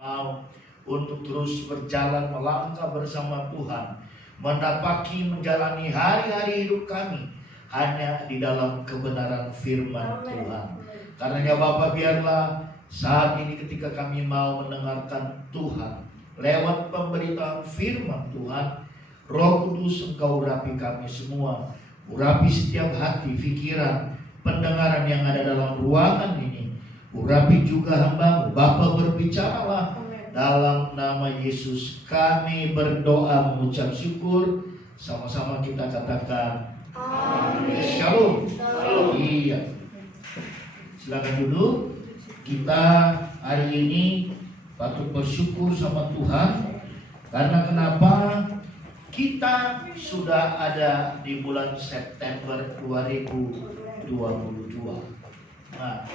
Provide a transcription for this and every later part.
mau untuk terus berjalan melangkah bersama Tuhan, menjalani hari-hari hidup kami hanya di dalam kebenaran firman Tuhan. Karenanya Bapa, biarlah saat ini ketika kami mau mendengarkan Tuhan lewat pemberitaan firman Tuhan, Roh Kudus Engkau urapi kami semua, urapi setiap hati, pikiran, pendengaran yang ada dalam ruangan ini. Urapi juga hamba-Mu. Bapa, berbicaralah. Dalam nama Yesus kami berdoa mengucap syukur. Sama-sama kita katakan amin. Shalom. Iya. Silakan duduk. Kita hari ini patut bersyukur sama Tuhan. Karena kenapa? Kita sudah ada di bulan September 2022. Nah,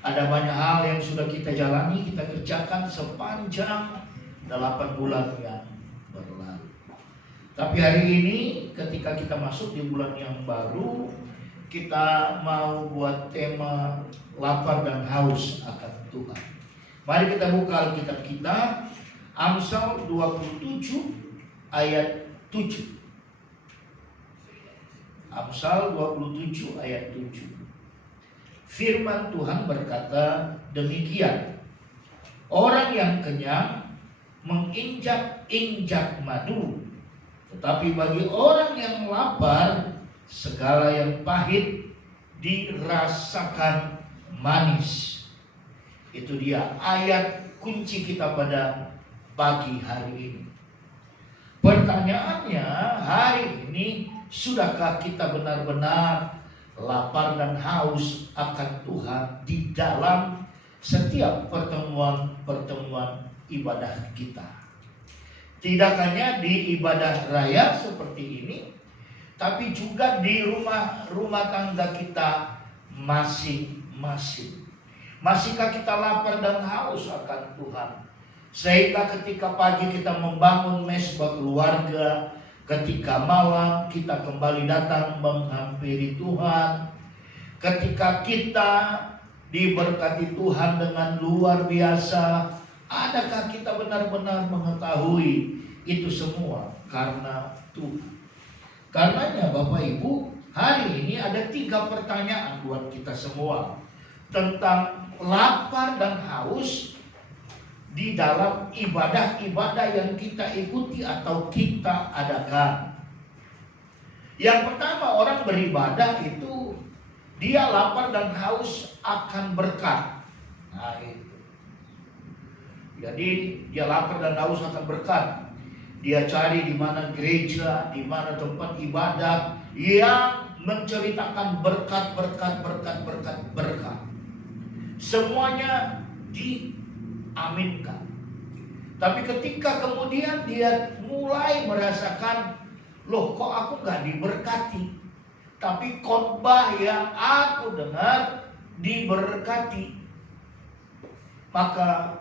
ada banyak hal yang sudah kita jalani, kita kerjakan sepanjang 8 bulan yang berlalu. Tapi hari ini ketika kita masuk di bulan yang baru, kita mau buat tema lapar dan haus akan Tuhan. Mari kita buka Alkitab kita, Amsal 27 ayat 7. Amsal 27 ayat 7. Firman Tuhan berkata demikian, orang yang kenyang menginjak-injak madu, tetapi bagi orang yang lapar segala yang pahit dirasakan manis. Itu dia ayat kunci kita pada pagi hari ini. Pertanyaannya hari ini, sudahkah kita benar-benar lapar dan haus akan Tuhan di dalam setiap pertemuan ibadah kita? Tidak hanya di ibadah raya seperti ini, tapi juga di rumah tangga kita masing-masing. Masihkah kita lapar dan haus akan Tuhan? Sehingga ketika pagi kita membangun mesbah keluarga, ketika malam kita kembali datang menghampiri Tuhan, ketika kita diberkati Tuhan dengan luar biasa, adakah kita benar-benar mengetahui itu semua karena Tuhan? Karenanya Bapak Ibu, hari ini ada 3 pertanyaan buat kita semua tentang lapar dan haus di dalam ibadah-ibadah yang kita ikuti atau kita adakan. Yang pertama, orang beribadah itu dia lapar dan haus akan berkat. Nah itu. Jadi dia lapar dan haus akan berkat. Dia cari di mana gereja, di mana tempat ibadah yang menceritakan berkat. Semuanya diaminkan. Tapi ketika kemudian dia mulai merasakan, loh kok aku gak diberkati, tapi khotbah yang aku dengar diberkati, maka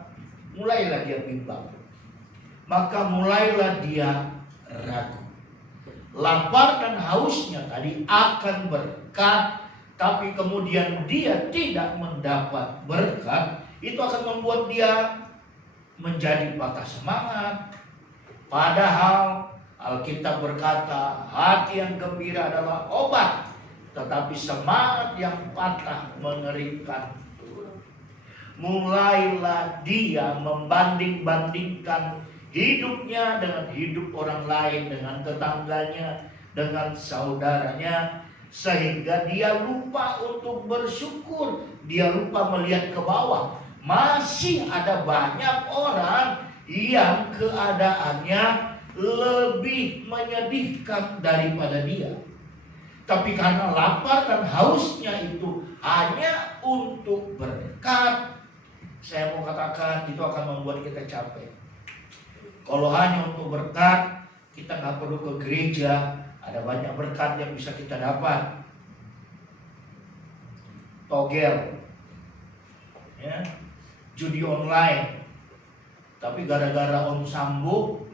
mulailah dia bimbang, maka mulailah dia ragu. Lapar dan hausnya tadi akan berkat, tapi kemudian dia tidak mendapat berkat, itu akan membuat dia menjadi patah semangat. Padahal Alkitab berkata hati yang gembira adalah obat, tetapi semangat yang patah mengeringkan. Mulailah dia membanding-bandingkan hidupnya dengan hidup orang lain, dengan tetangganya, dengan saudaranya, sehingga dia lupa untuk bersyukur. Dia lupa melihat ke bawah. Masih ada banyak orang yang keadaannya lebih menyedihkan daripada dia. Tapi karena lapar dan hausnya itu hanya untuk berkat, saya mau katakan itu akan membuat kita capek. Kalau hanya untuk berkat, kita nggak perlu ke gereja. Ada banyak berkat yang bisa kita dapat. Togel, ya, judi online. Tapi gara-gara Om Sambo,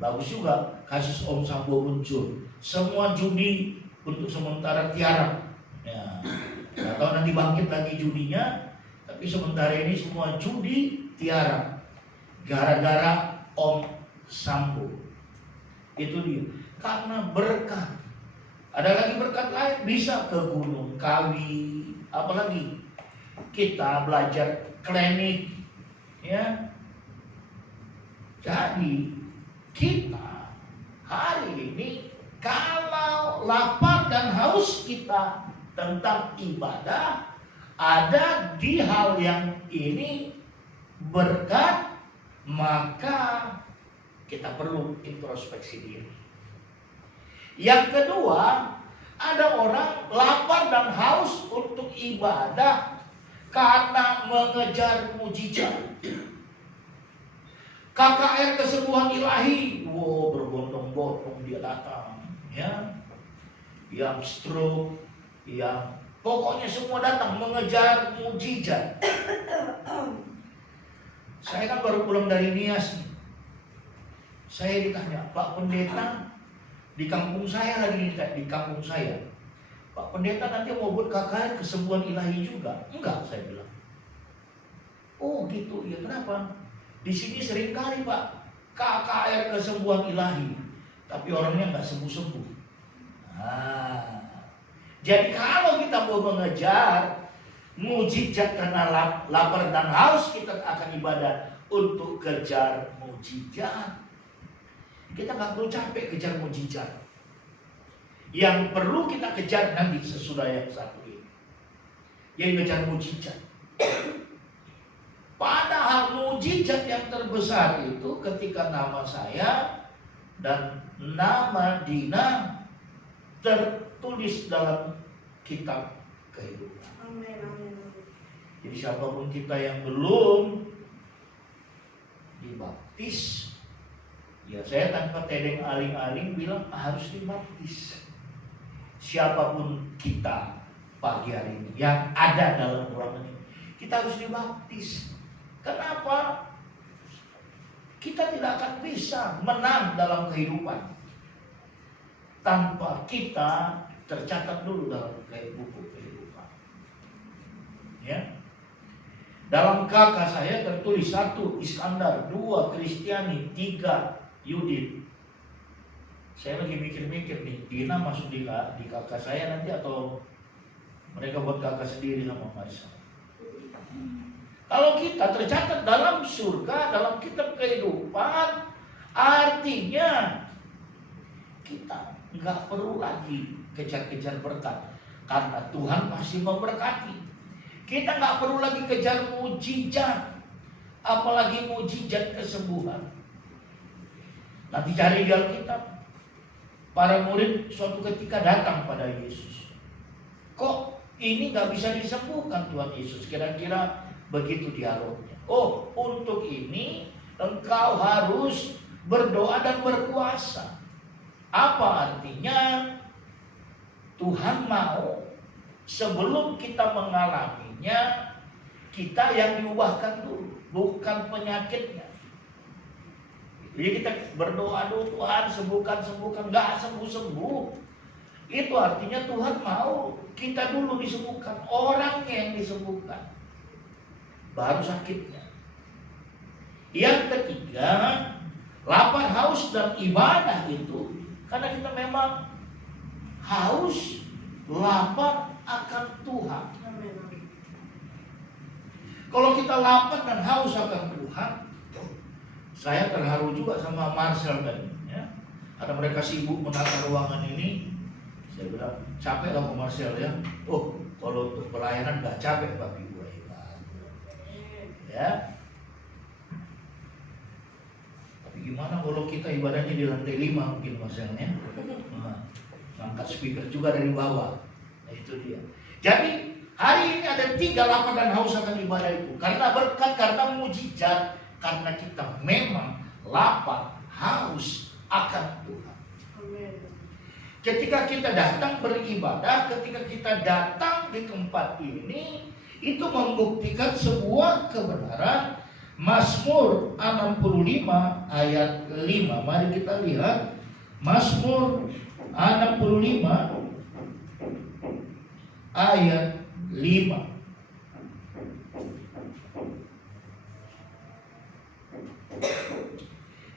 bagus juga kasus Om Sambo muncul. Semua judi untuk sementara tiarap. Ya, nggak tahu nanti bangkit lagi judinya. Tapi sementara ini semua judi tiarap. gara-gara Om Sambo. Itu dia. Karena berkat. Ada lagi berkat lain, bisa ke Gunung Kawi, apalagi kita belajar klinik, ya. Jadi kita hari ini kalau lapar dan haus kita tentang ibadah, ada di hal yang ini berkat, maka kita perlu introspeksi diri. Yang kedua, ada orang lapar dan haus untuk ibadah karena mengejar mujizat. KKR kesembuhan ilahi, wow, berbondong-bondong dia datang, ya. Yang stroke, yang pokoknya semua datang mengejar mujizat. Saya kan baru pulang dari Nias nih. Saya ditanya, Pak Pendeta, di kampung saya lagi di kampung saya, Pak Pendeta nanti mau buat KKR kesembuhan ilahi juga? Enggak, saya bilang. Oh gitu, ya kenapa? Di sini sering kali Pak KKR kesembuhan ilahi, tapi orangnya nggak sembuh-sembuh. Nah, jadi kalau kita mau mengejar mujizat karena lapar dan haus, kita akan ibadah untuk kejar mujizat. Kita nggak perlu capek kejar mujizat. Yang perlu kita kejar nanti sesudah yang satu ini, yang kejar mujizat. Padahal mujizat yang terbesar itu ketika nama saya dan nama Dina tertulis dalam kitab kehidupan. Amin, amin. Jadi siapapun kita yang belum dibaptis, ya saya tanpa tedeng aling-aling bilang harus dibaptis. Siapapun kita pagi hari ini yang ada dalam ruangan ini, kita harus dibaptis. Kenapa? Kita tidak akan bisa menang dalam kehidupan tanpa kita tercatat dulu dalam buku kehidupan. Ya. Dalam kakak saya tertulis 1 Iskandar, 2 Kristiani, 3 Yudit. Saya lagi mikir-mikir nih, Dina masuk di kakak saya nanti atau mereka buat kakak sendiri sama Marisa. Kalau kita tercatat dalam surga, dalam kitab kehidupan, artinya kita nggak perlu lagi kejar-kejar berkat, karena Tuhan pasti memberkati. Kita nggak perlu lagi kejar mujizat, apalagi mujizat kesembuhan. Nanti cari di Alkitab, para murid suatu ketika datang pada Yesus. Kok ini nggak bisa disembuhkan Tuhan Yesus? Kira-kira begitu dialognya. Oh, untuk ini engkau harus berdoa dan berpuasa. Apa artinya? Tuhan mau sebelum kita mengalaminya, kita yang diubahkan dulu, bukan penyakitnya. Jadi kita berdoa dulu, Tuhan sembuhkan, nggak sembuh-sembuh. Itu artinya Tuhan mau kita dulu disembuhkan, orangnya yang disembuhkan, baru sakitnya. Yang ketiga, lapar, haus, dan ibadah itu karena kita memang haus, lapar akan Tuhan. Kalau kita lapar dan haus akan Tuhan, saya terharu juga sama Marcel tadi. Ya. Ada mereka sibuk menata ruangan ini. Saya bilang, capek lah Marcel ya. Oh, kalau untuk pelayanan gak capek Bapak Ibu. Ya. Tapi gimana kalau kita ibadahnya di lantai 5 mungkin Marcelnya. Nah, angkat speaker juga dari bawah. Nah, itu dia. Jadi hari ini ada 3 lapar dan haus akan ibadah itu. Karena berkat, karena mujizat, karena kita memang lapar, haus akan Tuhan. Amin. Ketika kita datang beribadah, ketika kita datang di tempat ini, itu membuktikan sebuah kebenaran. Mazmur 65 ayat 5. Mari kita lihat Mazmur 65 ayat 5.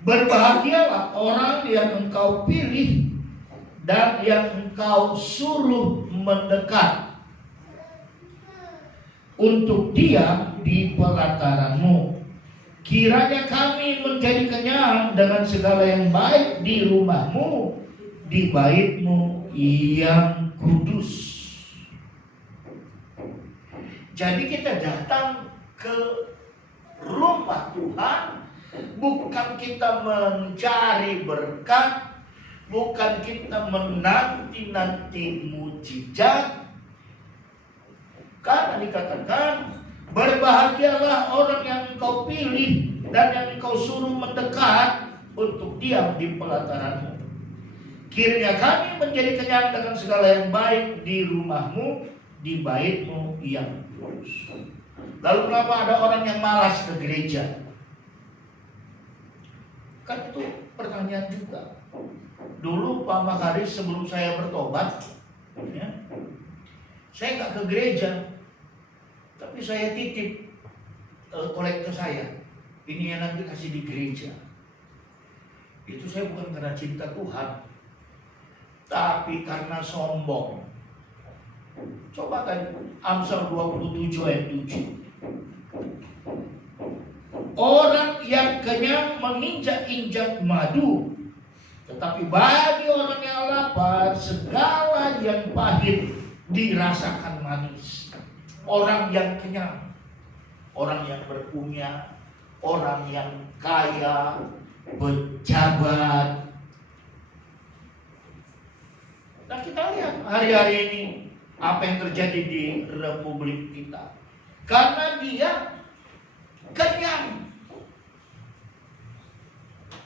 Berbahagialah orang yang engkau pilih dan yang engkau suruh mendekat untuk diam di pelataranmu. Kiranya kami menjadi kenyang dengan segala yang baik di rumahmu, di baitmu yang kudus. Jadi kita datang ke rumah Tuhan bukan kita mencari berkat, bukan kita menanti-nanti mujizat. Karena dikatakan berbahagialah orang yang engkau pilih dan yang engkau suruh mendekat untuk diam di pelataranmu. Kiranya kami menjadi kenyang dengan segala yang baik di rumahmu, di baitmu yang kudus. Lalu kenapa ada orang yang malas ke gereja? Kan itu pertanyaan juga. Dulu Pak Makaris sebelum saya bertobat, ya, saya nggak ke gereja, tapi saya titip kolektor saya. Ini yang nanti kasih di gereja. Itu saya bukan karena cinta Tuhan, tapi karena sombong. Coba kan Amsal 27 ayat 7. Orang yang kenyang menginjak-injak madu, tetapi bagi orang yang lapar segala yang pahit dirasakan manis. Orang yang kenyang, orang yang berpunya, orang yang kaya, pejabat. Nah, kita lihat hari-hari ini apa yang terjadi di republik kita. Karena dia kenyang.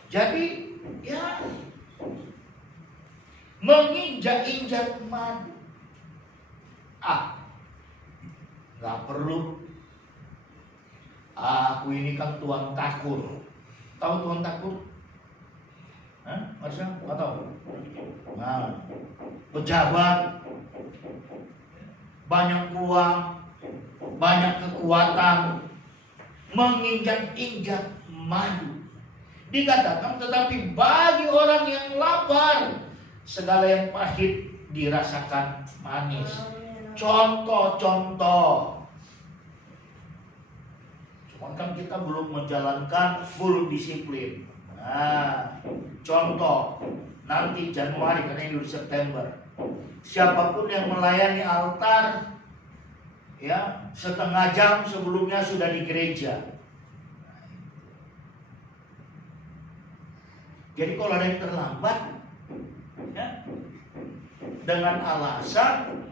Jadi ya menginjak-injak madu. Gak perlu. Aku ini kan tuan takur. Tahu tuan takur? Marsha? Gak tahu. Nah, pejabat, banyak uang, banyak kekuatan, menginjak-injak madu. Dikatakan tetapi bagi orang yang lapar segala yang pahit dirasakan manis. Contoh-contoh. Cuman kan kita belum menjalankan full disiplin. Nah, contoh nanti Januari, karena ini September, siapapun yang melayani altar, ya, setengah jam sebelumnya sudah di gereja. Jadi kalau ada yang terlambat, ya, dengan alasan,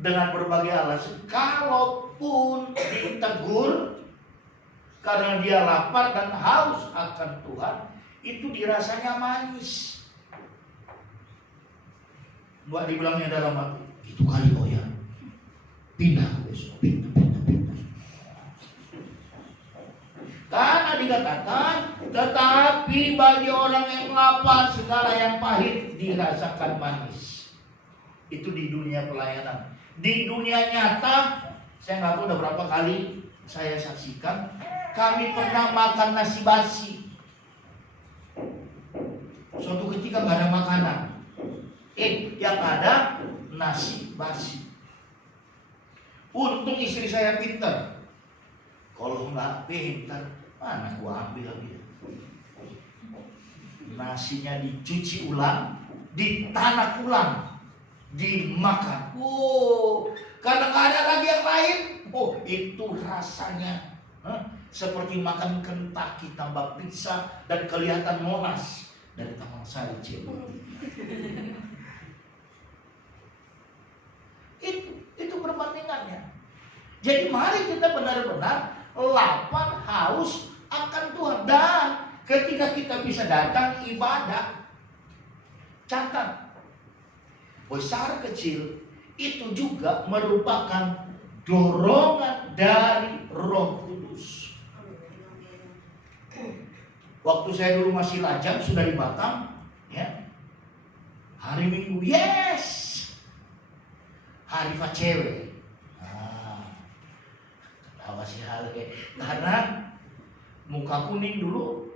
dengan berbagai alasan, kalaupun ditegur karena dia lapar dan haus akan Tuhan, itu dirasanya manis. Mbak dibilangnya dalam hati, itu kali kok ya, pindah besok, pindah. Karena dikatakan, tetapi bagi orang yang lapar segala yang pahit dirasakan manis. Itu di dunia pelayanan. Di dunia nyata, saya nggak tahu udah berapa kali saya saksikan, kami pernah makan nasi basi. Suatu ketika nggak ada makanan, yang ada nasi basi. Untung istri saya pintar. Kalau nggak pintar, mana gua ambil lagi. Nasinya dicuci ulang, ditanak ulang, dimakan. Karena nggak ada lagi yang lain. Itu rasanya seperti makan Kentucky tambah pizza dan kelihatan Monas dari Taman Sari Cirebon. Itu perbandingannya. Jadi mari kita benar-benar lapar, haus akan Tuhan. Dan ketika kita bisa datang ibadah, catat, besar kecil itu juga merupakan dorongan dari Roh Kudus. Waktu saya dulu masih lajang, sudah di Batam, ya, hari Minggu, yes, hari cewek. Ketawa sih hal karena Muka kuning dulu,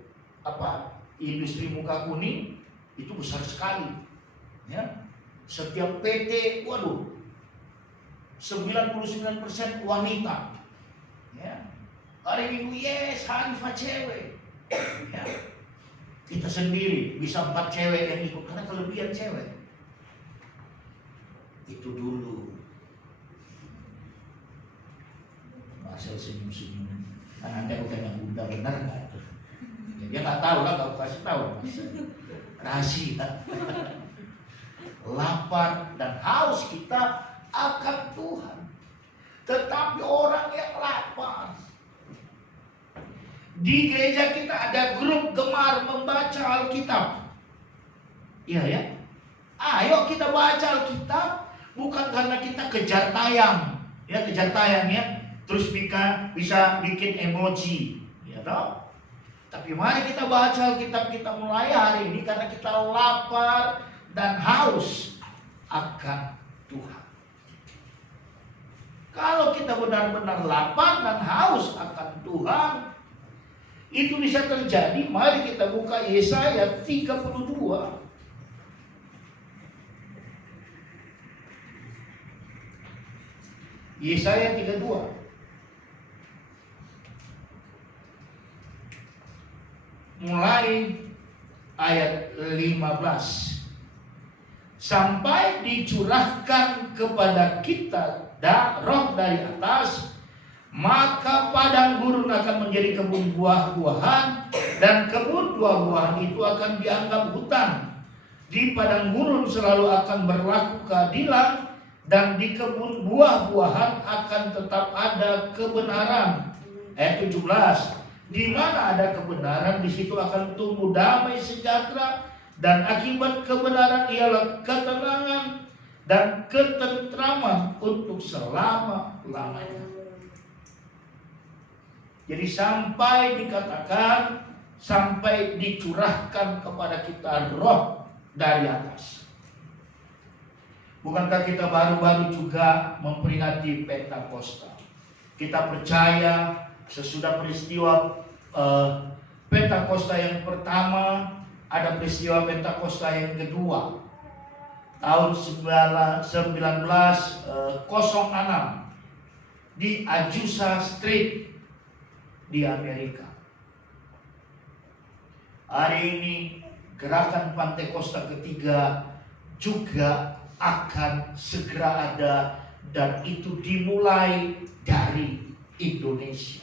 industri muka kuning itu besar sekali, ya. Setiap PT, 99% wanita, ya. Hari Minggu, yes, hari cewek, ya. Kita sendiri bisa 4 cewek yang ikut karena kelebihan cewek. Itu dulu. Marcel senyum-senyum. Kan Anda bukan yang Bunda, benar nggak? Ya, dia nggak tahu lah, nggak kasih tahu. Rahasia. Lapar dan haus kita akan Tuhan. Tetapi orang yang lapar, di gereja kita ada grup gemar membaca Alkitab. Iya ya. Ayo kita baca Alkitab, bukan karena kita kejar tayang. Ya, kejar tayang ya. Terus bisa bikin emoji, ya toh? Tapi mari kita baca Alkitab kita mulai hari ini karena kita lapar dan haus akan Tuhan. Kalau kita benar-benar lapar dan haus akan Tuhan, itu bisa terjadi. Mari kita buka Yesaya 32. Yesaya 32. Mulai ayat 15. Sampai dicurahkan kepada kita roh dari atas, maka padang gurun akan menjadi kebun buah-buahan, dan kebun buah-buahan itu akan dianggap hutan. Di padang gurun selalu akan berlaku keadilan, dan di kebun buah-buahan akan tetap ada kebenaran. Ayat 17. Di mana ada kebenaran, di situ akan tumbuh damai sejahtera, dan akibat kebenaran ialah ketenangan dan ketentraman untuk selama-lamanya. Jadi sampai dikatakan, sampai dicurahkan kepada kita roh dari atas. Bukankah kita baru-baru juga memperingati Pentakosta? Kita percaya sesudah peristiwa Pentakosta yang pertama, ada peristiwa Pentakosta yang kedua. Tahun 1906 di Azusa Street di Amerika. Hari ini gerakan Pentakosta ketiga juga akan segera ada, dan itu dimulai dari Indonesia.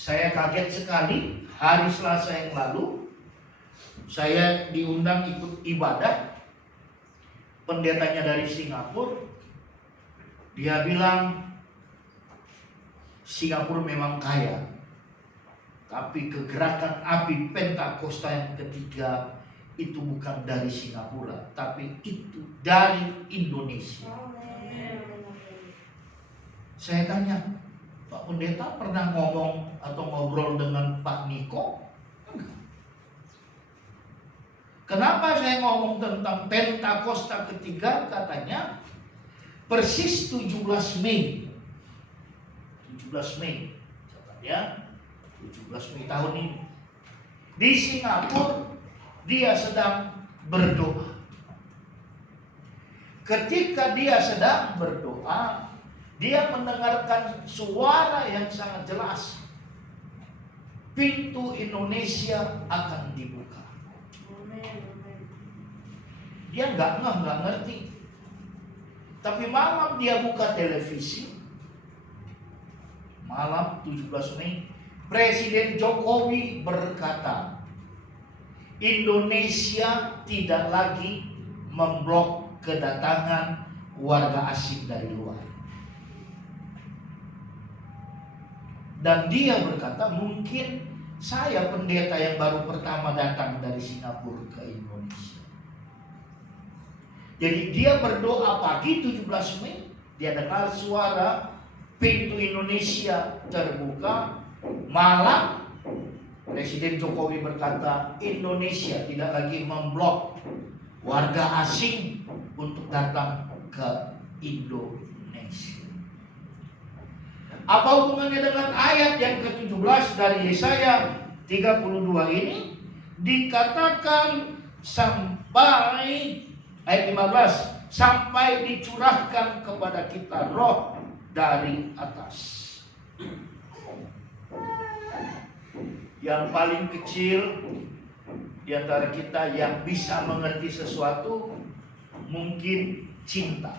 Saya kaget sekali hari Selasa yang lalu, saya diundang ikut ibadah. Pendetanya dari Singapura. Dia bilang Singapura memang kaya, tapi kegerakan api Pentakosta yang ketiga itu bukan dari Singapura, tapi itu dari Indonesia. Saya tanya, Pak Pendeta pernah ngomong atau ngobrol dengan Pak Niko? Enggak. Kenapa saya ngomong tentang Pentakosta ketiga? Katanya persis 17 Mei. 17 Mei. Catat ya. 17 Mei tahun ini. Di Singapura dia sedang berdoa. Ketika dia sedang berdoa, dia mendengarkan suara yang sangat jelas. Pintu Indonesia akan dibuka. Dia nggak ngerti. Tapi malam dia buka televisi. Malam 17 Mei, Presiden Jokowi berkata, Indonesia tidak lagi memblok kedatangan warga asing dari luar. Dan dia berkata, mungkin saya pendeta yang baru pertama datang dari Singapura ke Indonesia. Jadi dia berdoa pagi 17 Mei, dia dengar suara pintu Indonesia terbuka. Malam Presiden Jokowi berkata, Indonesia tidak lagi memblok warga asing untuk datang ke Indonesia. Apa hubungannya dengan ayat yang ke-17 dari Yesaya 32 ini? Dikatakan sampai ayat 15, sampai dicurahkan kepada kita roh dari atas. Yang paling kecil di antara kita yang bisa mengerti sesuatu mungkin cinta.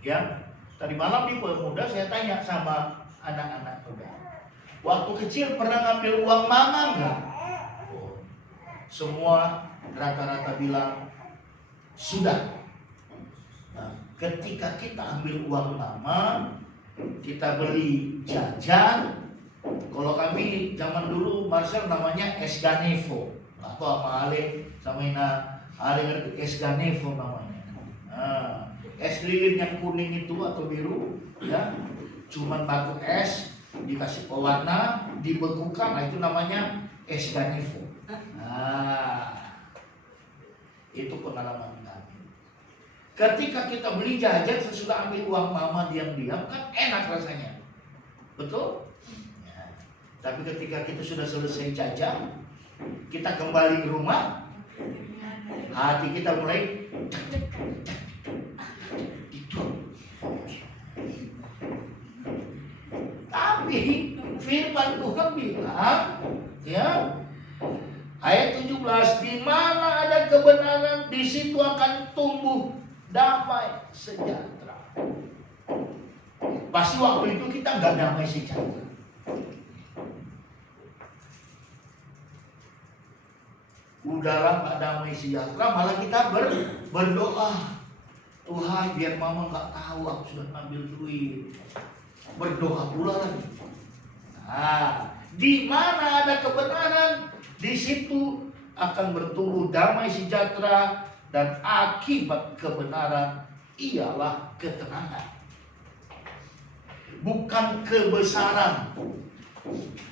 Ya, tadi malam di Pemuda saya tanya sama anak-anak muda, waktu kecil pernah ngambil uang mama enggak? Semua rata-rata bilang sudah. Nah, ketika kita ambil uang mama, kita beli jajan. Kalau kami zaman dulu Marcel namanya es ganevo. Atau sama Ale, sama Ina Ale ngerti es ganevo namanya. Nah, es lilin yang kuning itu atau biru, ya, cuman batu es dikasih pewarna, dibekukan, nah itu namanya es ganevo. Nah, itu pengalaman kami. Ketika kita beli jajan sesudah ambil uang mama diam-diam kan enak rasanya, betul? Ya. Tapi ketika kita sudah selesai jajan, kita kembali ke rumah, hati kita mulai itu. Tapi firman Tuhan bilang, ya, ayat 17, di mana ada kebenaran, di situ akan tumbuh damai sejahtera. Pasti waktu itu kita nggak damai sejahtera. Udahlah nggak damai sejahtera, malah kita berdoa, Tuhan biar mama nggak tahu aku sudah ambil duit. Berdoa pula lagi. Nah, di mana ada kebenaran, di situ akan bertumbuh damai sejahtera, dan akibat kebenaran ialah ketenangan. Bukan kebesaran,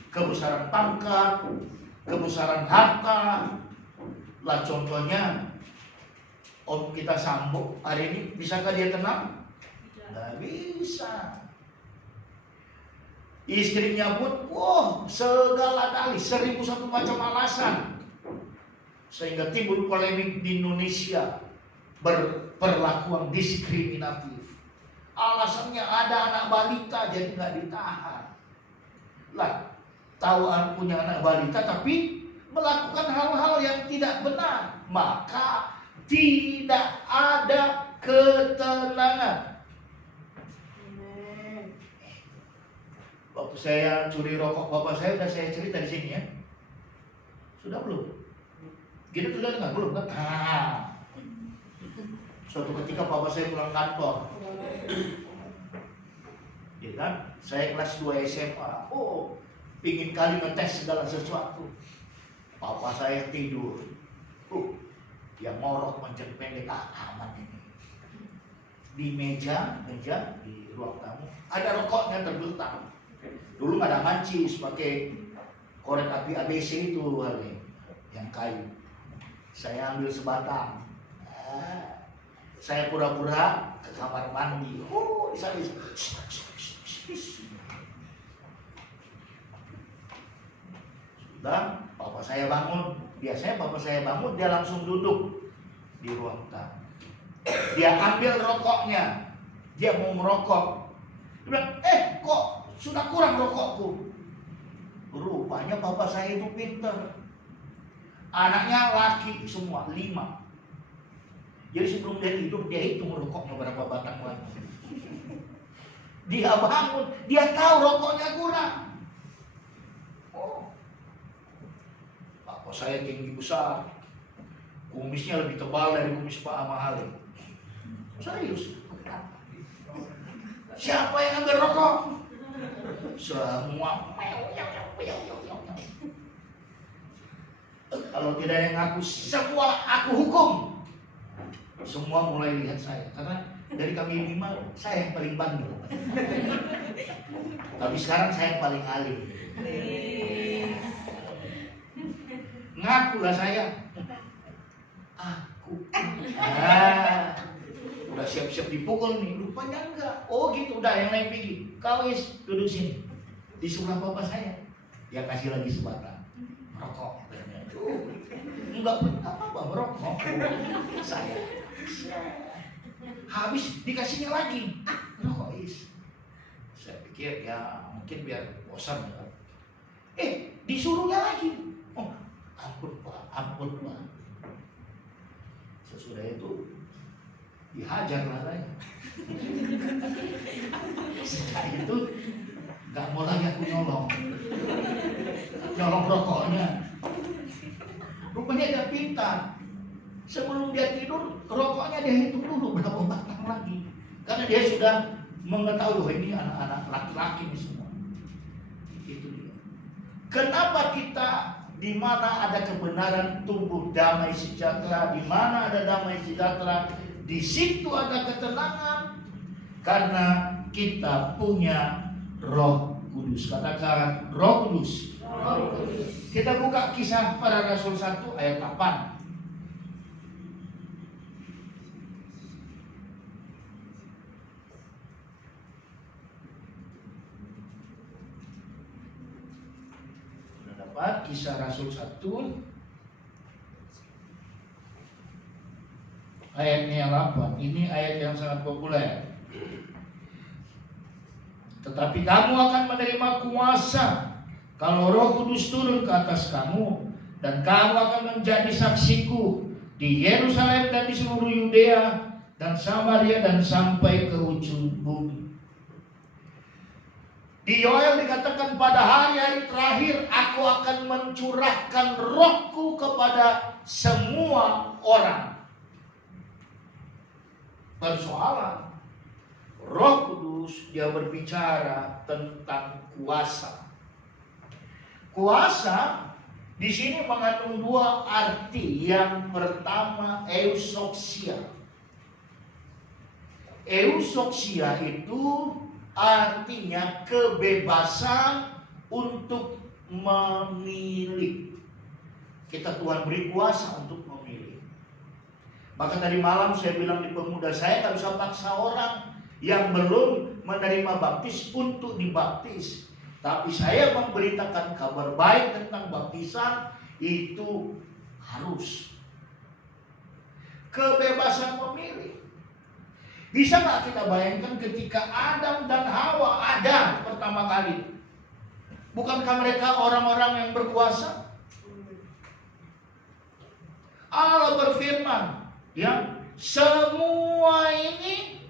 kebesaran pangkat, kebesaran harta. Lah contohnya om kita Sambo hari ini, bisakah dia tenang? Nggak bisa. Istrinya pun, segala dalih, 1001 macam alasan, sehingga timbul polemik di Indonesia, perlakuan diskriminatif. Alasannya ada anak balita jadi nggak ditahan. Lah, tahu punya anak balita tapi melakukan hal-hal yang tidak benar, maka tidak ada ketenangan. Waktu saya curi rokok bapak saya, udah saya cerita di sini ya. Sudah belum? Gitu sudah enggak? Belum kan? Suatu ketika bapak saya pulang kantor, ya kan? Saya kelas 2 SMA. Pingin kali ngetes segala sesuatu. Bapak saya tidur. Yang ngorok mencet pendek, aman ini. Di meja di ruang tamu ada rokoknya terbentang. Dulu nggak ada mancis, pakai korek api ABC itu kali, yang kayu. Saya ambil sebatang. Saya pura-pura ke kamar mandi. Di sana. Sudah, bapak saya bangun. Biasanya bapak saya bangun, dia langsung duduk di ruang tamu. Dia ambil rokoknya. Dia mau merokok. Dia bilang, kok sudah kurang rokokku. Rupanya bapak saya itu pinter. Anaknya laki semua, 5. Jadi sebelum dia tidur, dia hitung rokoknya berapa batang lagi. Dia bangun, dia tahu rokoknya kurang. Bapak saya tinggi besar, kumisnya lebih tebal dari kumis Pak Amahali. Serius. Siapa yang ambil rokok? Semua. Kalau tidak yang ngaku, semua aku hukum. Semua mulai lihat saya, karena dari kami 5, saya yang paling bandel. Tapi sekarang saya yang paling alim. Ngakulah saya. Aku. Udah siap-siap dipukul nih, rupanya enggak. Oh gitu, udah yang lain pergi. Kau Is, duduk sini. Di sebelah bapak saya. Dia kasih lagi sebatang. Rokok. Enggak pernah apa-apa merokok. Saya. Habis dikasihnya lagi. Rokok Is. Saya pikir ya mungkin biar bosan ya. Disuruhnya lagi. Oh, ampun Pak, ampun Pak. Sesudah itu dihajarlah saya. Setelah itu nggak mau lagi aku nyolong rokoknya. Rupanya dia pintar. Sebelum dia tidur, rokoknya dia hitung dulu berapa batang lagi. Karena dia sudah mengetahui bahwa ini anak-anak laki-laki ini semua. Itu dia. Kenapa kita di mana ada kebenaran tumbuh damai sejahtera, di mana ada damai sejahtera, di situ ada ketenangan, karena kita punya Roh Kudus. Katakan Roh Kudus. Roh Kudus. Kita buka Kisah Para Rasul 1 ayat 8. Sudah dapat Kisah Rasul 1 ayatnya 8. Ini ayat yang sangat populer. Tetapi kamu akan menerima kuasa kalau Roh Kudus turun ke atas kamu, dan kamu akan menjadi saksiku di Yerusalem dan di seluruh Yudea dan Samaria dan sampai ke ujung bumi. Di Yoel dikatakan pada hari-hari terakhir aku akan mencurahkan rohku kepada semua orang. Persoalan Roh Kudus dia berbicara tentang kuasa. Kuasa di sini mengandung dua arti. Yang pertama eusoksia. Eusoksia itu artinya kebebasan untuk memilih. Tuhan beri kuasa untuk memilih. Maka tadi malam saya bilang di pemuda, saya tak bisa paksa orang yang belum menerima baptis untuk dibaptis. Tapi saya memberitakan kabar baik tentang baptisan itu harus. Kebebasan memilih. Bisa nggak kita bayangkan ketika Adam dan Hawa ada pertama kali? Bukankah mereka orang-orang yang berkuasa? Allah berfirman, ya, semua ini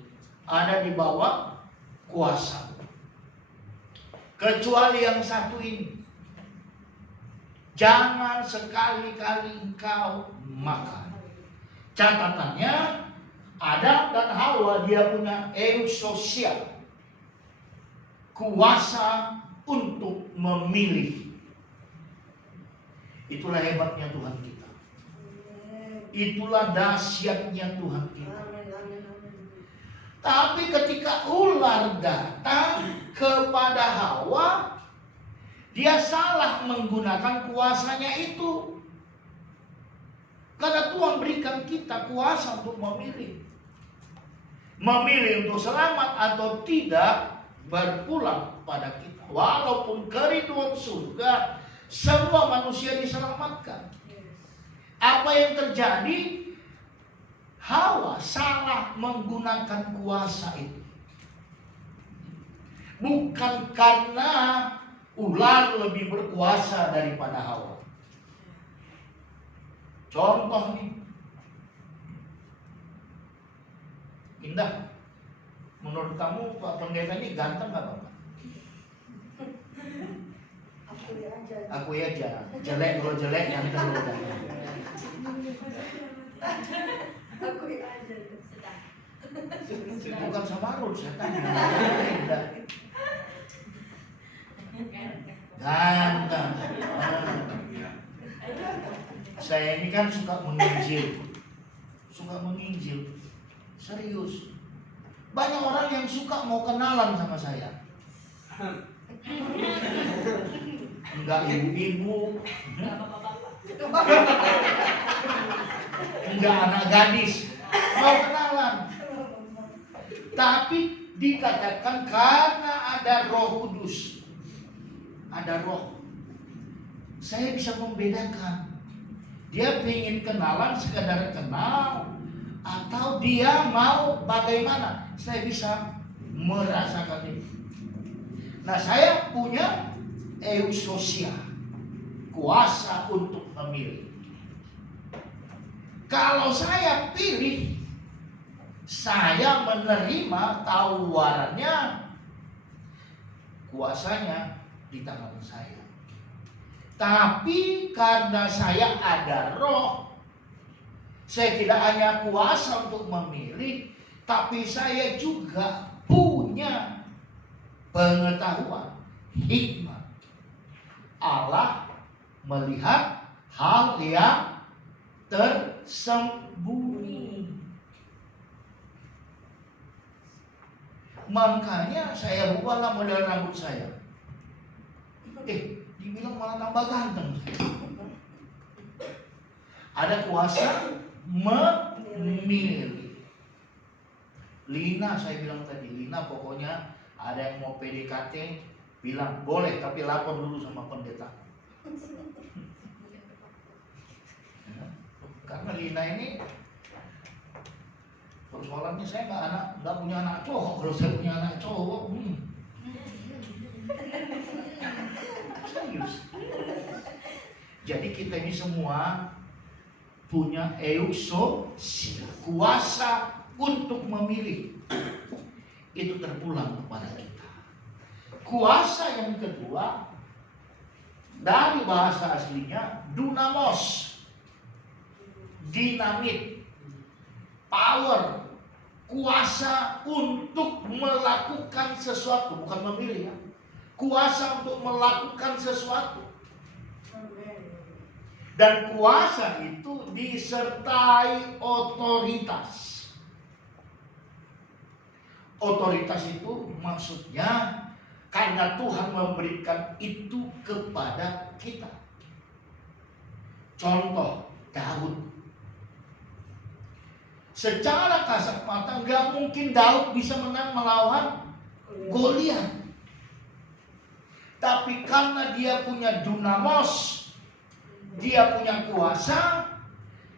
ada di bawah kuasa. Kecuali yang satu ini. Jangan sekali-kali engkau makan. Catatannya, Adam dan Hawa dia punya eusoksia. Kuasa untuk memilih. Itulah hebatnya Tuhan kita. Itulah dahsyatnya Tuhan kita. Tapi ketika ular datang kepada Hawa, dia salah menggunakan kuasanya itu. Karena Tuhan berikan kita kuasa untuk memilih. Memilih untuk selamat atau tidak berpulang pada kita. Walaupun keriduan surga, semua manusia diselamatkan. Apa yang terjadi? Hawa salah menggunakan kuasa itu. Bukan karena ular lebih berkuasa daripada Hawa. Contoh nih. Indah. Menurut kamu Pak Pendeta ini ganteng gak Bapak? Aku aja. Jelek kalau jelek, ganteng kalau ganteng. Aku aja. Bukan Samarul, setan. Ganteng. Saya ini kan suka menginjil. Serius. Banyak orang yang suka mau kenalan sama saya. Enggak ibu-ibu, enggak anak gadis, mau kenalan. Tapi dikatakan karena ada Roh Kudus. Ada roh. Saya bisa membedakan. Dia ingin kenalan sekadar kenal, atau dia mau bagaimana. Saya bisa merasakan itu. Nah, saya punya eusosia, kuasa untuk memilih. Kalau saya pilih, saya menerima tawarannya, kuasanya di tangan saya. Tapi karena saya ada roh, saya tidak hanya kuasa untuk memilih, tapi saya juga punya pengetahuan, hikmat. Allah melihat hal yang tersembunyi. Makanya saya rubahlah model rambut saya. Dibilang malah tambah ganteng. Ada kuasa memilih. Lina, saya bilang tadi, Lina pokoknya ada yang mau PDKT, bilang boleh, tapi lapor dulu sama pendeta. Karena Lina ini persoalannya, saya nggak punya anak cowok. Kalau saya punya anak cowok, serius. Jadi kita ini semua punya eusosia, kuasa untuk memilih. Itu terpulang kepada kita. Kuasa yang kedua dari bahasa aslinya dunamos, dinamit, power, kuasa untuk melakukan sesuatu, bukan memilih ya. Kuasa untuk melakukan sesuatu. Dan kuasa itu disertai otoritas. Otoritas itu maksudnya karena Tuhan memberikan itu kepada kita. Contoh, Daud. Secara kasat mata nggak mungkin Daud bisa menang melawan Goliat. Tapi karena dia punya dunamos, dia punya kuasa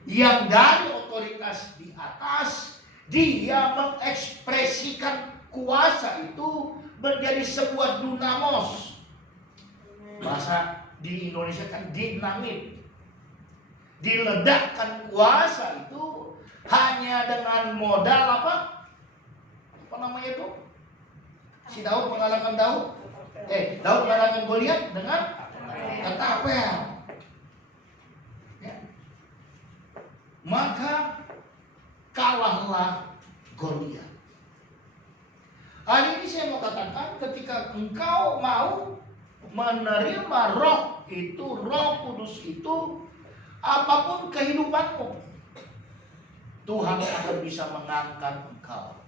yang dari otoritas di atas, dia mengekspresikan kuasa itu menjadi sebuah dunamos. Bahasa di Indonesia kan dinamit. Diledakkan kuasa itu hanya dengan modal apa? Apa namanya itu? Si Daud mengalahkan Daud. Daud mengalahkan Goliat dengan ketapel. Ya. Maka kalahlah Goliat. Hari ini saya mau katakan, ketika engkau mau menerima roh itu, Roh Kudus itu, apapun kehidupanmu, Tuhan akan bisa mengangkat engkau.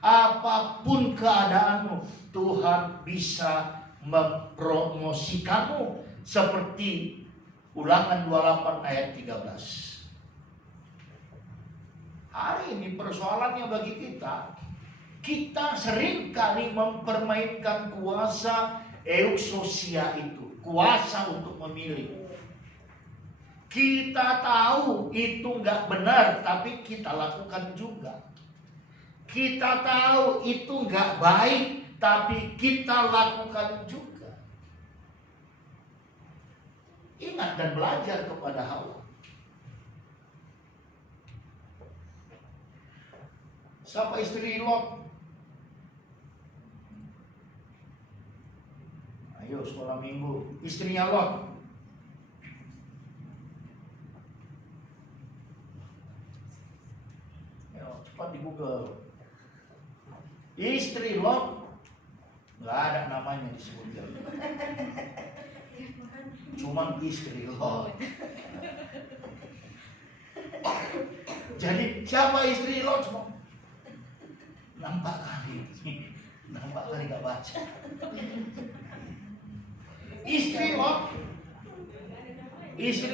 Apapun keadaanmu, Tuhan bisa mempromosikanmu, seperti Ulangan 28 ayat 13. Hari ini persoalannya bagi kita sering kali mempermainkan kuasa eusosia itu, kuasa untuk memilih. Kita tahu itu nggak benar, tapi kita lakukan juga. Kita tahu itu nggak baik, tapi kita lakukan juga. Ingat dan belajar kepada Hawa. Siapa istri Lot? Ayo sekolah minggu. Istrinya Lot. Ayo cepat di Google. Istri Lot, nggak ada namanya disebutkan. Cuman istri Lot. Jadi siapa istri Lot semua? Nampak kali nggak baca. Istri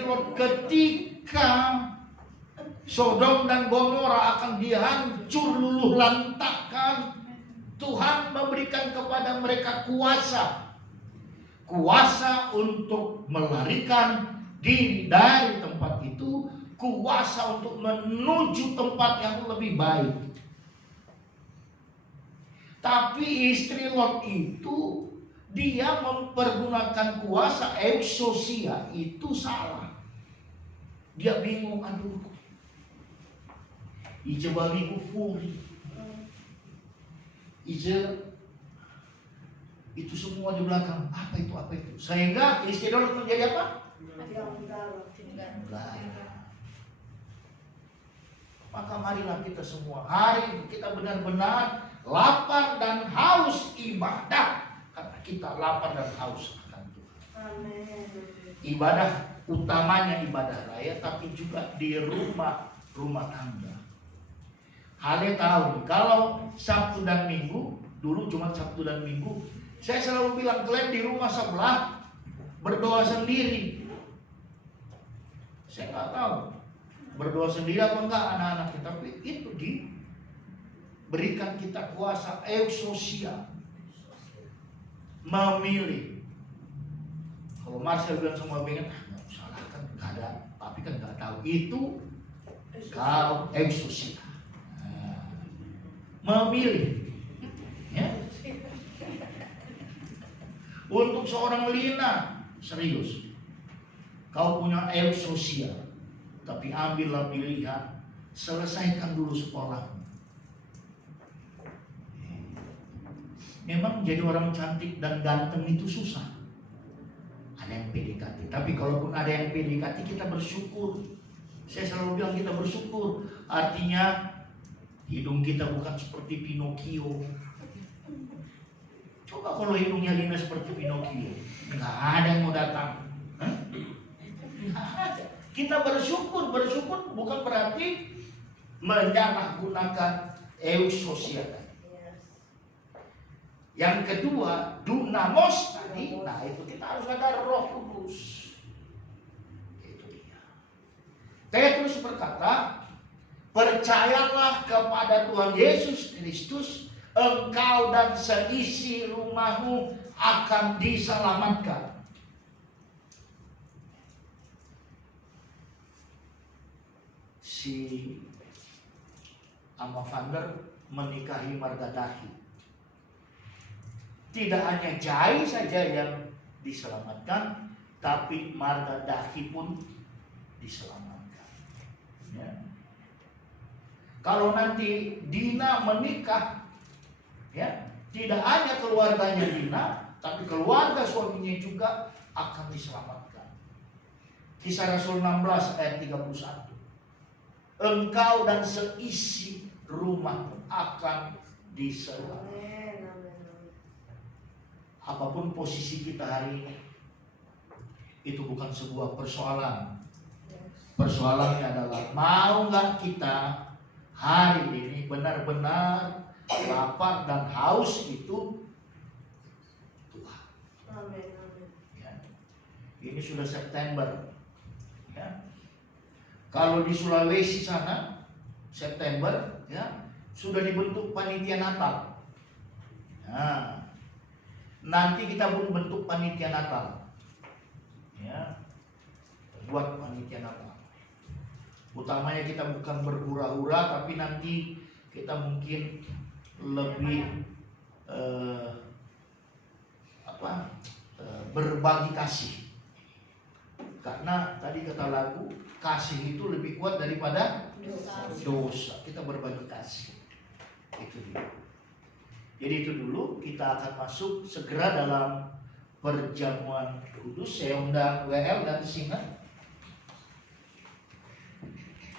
Lot ketika Sodom dan Gomora akan dihancur luluh lantakkan Bahkan Tuhan memberikan kepada mereka kuasa untuk melarikan diri dari tempat itu, kuasa untuk menuju tempat yang lebih baik. Tapi istri Lot itu, dia mempergunakan kuasa eusosia, itu salah. Dia bingung, aduh, ije bali ufuri, ije itu semua di belakang, apa itu, sehingga istri Lot menjadi apa? Maka marilah kita semua hari ini kita benar-benar lapar dan haus ibadah, karena kita lapar dan haus akan Tuhan. Amin. Ibadah utamanya ibadah raya, tapi juga di rumah tangga. Hale tahu kalau Sabtu dan Minggu, dulu cuma Sabtu dan Minggu, saya selalu bilang kalian di rumah sebelah berdoa sendiri. Saya nggak tahu berdoa sendiri apa enggak anak-anak kita, tapi itu diberikan kita kuasa eusosia, memilih. Kalau Marcel bilang semua pengen, nggak usah lah, kan nggak ada, tapi kan nggak tahu itu kau eusosia, memilih. Ya. Untuk seorang Lina, serius, kau punya eusosia, tapi ambillah pilihan, selesaikan dulu sekolahmu. Memang jadi orang cantik dan ganteng itu susah. Ada yang PDKT, tapi kalaupun ada yang PDKT kita bersyukur. Saya selalu bilang kita bersyukur, artinya hidung kita bukan seperti Pinocchio. Coba kalau hidungnya Lina seperti Pinocchio, nggak ada yang mau datang. Nggak ada. Kita bersyukur bukan berarti menyalahgunakan eusosia. Yang kedua, dunamos tadi, nah itu kita harus ada Roh Kudus. Itu dia. Petrus berkata, percayalah kepada Tuhan Yesus Kristus, engkau dan seisi rumahmu akan diselamatkan. Si Amma Vander menikahi Margadahi. Tidak hanya Jai saja yang diselamatkan, tapi Margadahi pun diselamatkan. Ya. Kalau nanti Dina menikah, ya, tidak hanya keluarganya Dina, tapi keluarga suaminya juga akan diselamatkan. Kisah Rasul 16 ayat 31. Engkau dan seisi rumahmu akan diselamatkan. Apapun posisi kita hari ini, itu bukan sebuah persoalan. Persoalannya adalah mau nggak kita hari ini benar-benar lapar dan haus itu Tuhan. Ya. Ini sudah September. Ya. Kalau di Sulawesi sana September, ya, sudah dibentuk panitia Natal. Nah, nanti kita pun bentuk panitia Natal, ya, buat panitia Natal. Utamanya kita bukan berhura-hura, tapi nanti kita mungkin lebih berbagi kasih. Karena tadi kata lagu, kasih itu lebih kuat daripada dosa. Kita berbagi kasih. Itu dia. Jadi itu dulu, kita akan masuk segera dalam perjamuan kudus. Saya undang WL dan Singa.